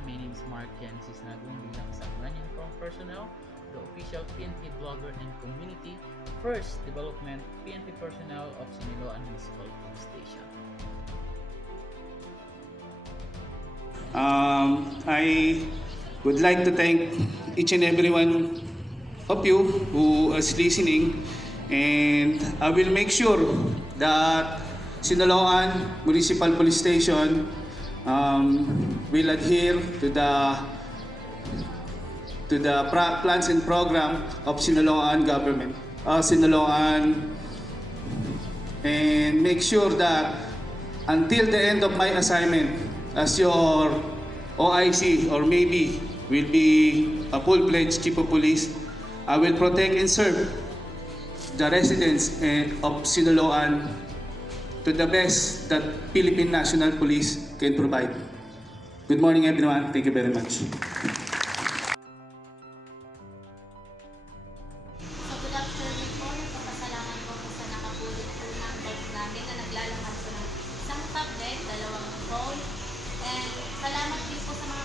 My name is Mark Genesis Nagong bilang isang non-uniform personnel, the official PNP blogger and community first development PNP personnel of Siniloan Municipal Police Station. I would like to thank each and every one of you who is listening, and I will make sure that Sinaloan Municipal Police Station will adhere to the plans and program of Sinaloan government, Sinaloan, and make sure that until the end of my assignment as your OIC, or maybe will be a full-fledged chief of police, I will protect and serve the residents of Sinaloan to the best that Philippine National Police can provide. Good morning, everyone. Thank you very much. So good afternoon po. Nagpapasalamat po sa nakapulot po ng bag namin na naglalaman po ng isang tablet, 2 phone. And salamat din po sa mga